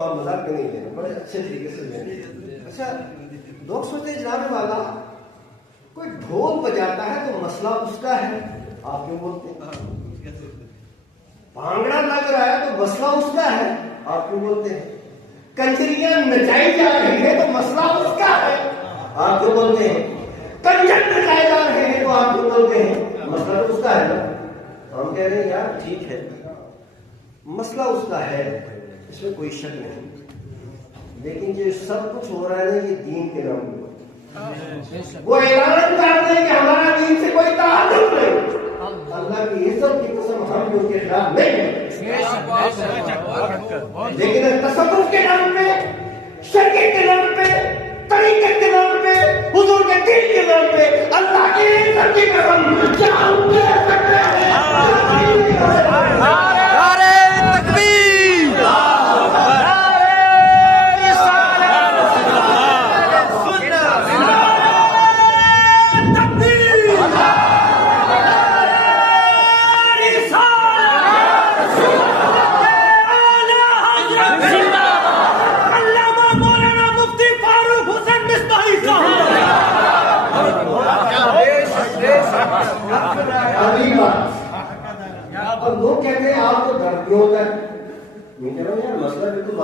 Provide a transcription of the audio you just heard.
مذاق کے نہیں لینا، بڑے اچھے طریقے سے لینا۔ اچھا لوگ سوچتے ہیں جناب والا کوئی ڈھول بجاتا ہے تو مسئلہ اس کا ہے، آپ کیوں بولتے ہیں؟ بھانگڑا لگ رہا ہے تو مسئلہ اس کا ہے، آپ کیوں بولتے ہیں؟ کنجریاں نچائی جا رہی ہے تو مسئلہ اس کا ہے، آپ کیوں بولتے ہیں؟ کنجر نچائے جا رہے ہیں تو آپ کیوں بولتے ہیں؟ مسئلہ تو اس کا ہے نا۔ ہم کہہ رہے ہیں یار ٹھیک ہے، مسئلہ اس کا ہے، اس میں کوئی شک نہیں، لیکن یہ سب کچھ ہو رہا ہے نا یہ دین کے نام پر۔ وہ اعلان کرتے ہیں کہ ہمارا دین سے کوئی تعلق نہیں، اللہ کی عزت کی قسم ہم ان کے خلاف نہیں ہیں، لیکن تصوف کے نام پہ، شرک کے نام پہ، طریقت کے نام پہ، حضور کے دین کے نام پہ اللہ کی عزت کی قسم کیا ہم کہہ سکتے ہیں؟ اور لوگ کہتے ہیں آپ کو ڈر کیوں ہوتا ہے؟ میں کہہ رہا ہوں یار مسئلہ بالکل